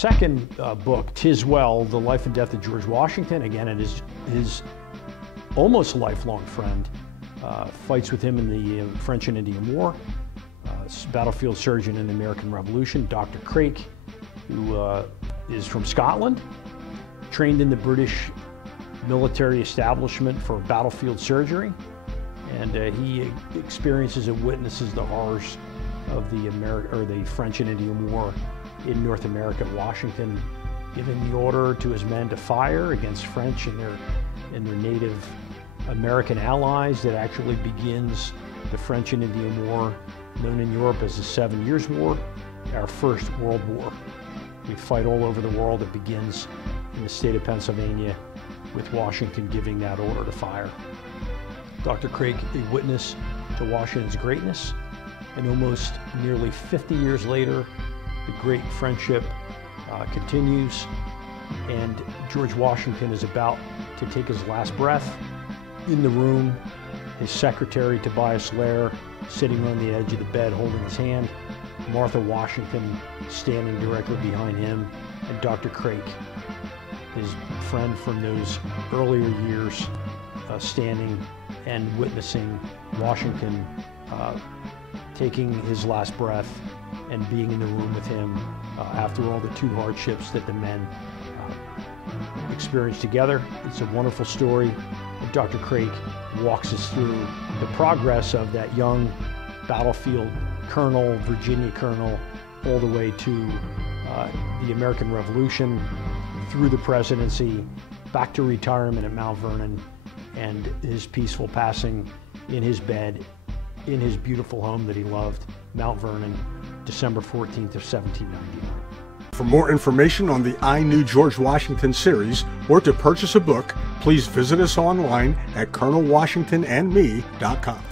second book, "'Tis Well, The Life and Death of George Washington," again, it is his almost lifelong friend, fights with him in the French and Indian War, battlefield surgeon in the American Revolution, Dr. Craik, who is from Scotland, trained in the British military establishment for battlefield surgery, and he experiences and witnesses the horrors of the French and Indian War in North America. Washington giving the order to his men to fire against French and their native American allies that actually begins the French and Indian War, known in Europe as the 7 Years' War, our first World War. We fight all over the world. It begins in the state of Pennsylvania with Washington giving that order to fire. Dr. Craik, a witness to Washington's greatness, and almost nearly 50 years later, the great friendship continues, and George Washington is about to take his last breath. In the room, his secretary, Tobias Lair, sitting on the edge of the bed holding his hand, Martha Washington standing directly behind him, and Dr. Craik, his friend from those earlier years, standing and witnessing Washington taking his last breath and being in the room with him after all the 2 hardships that the men experienced together. It's a wonderful story. Dr. Craik walks us through the progress of that young battlefield colonel, Virginia colonel, all the way to the American Revolution, through the presidency, back to retirement at Mount Vernon, and his peaceful passing in his bed, in his beautiful home that he loved, Mount Vernon, December 14th of 1799. For more information on the I Knew George Washington series, or to purchase a book, please visit us online at colonelwashingtonandme.com.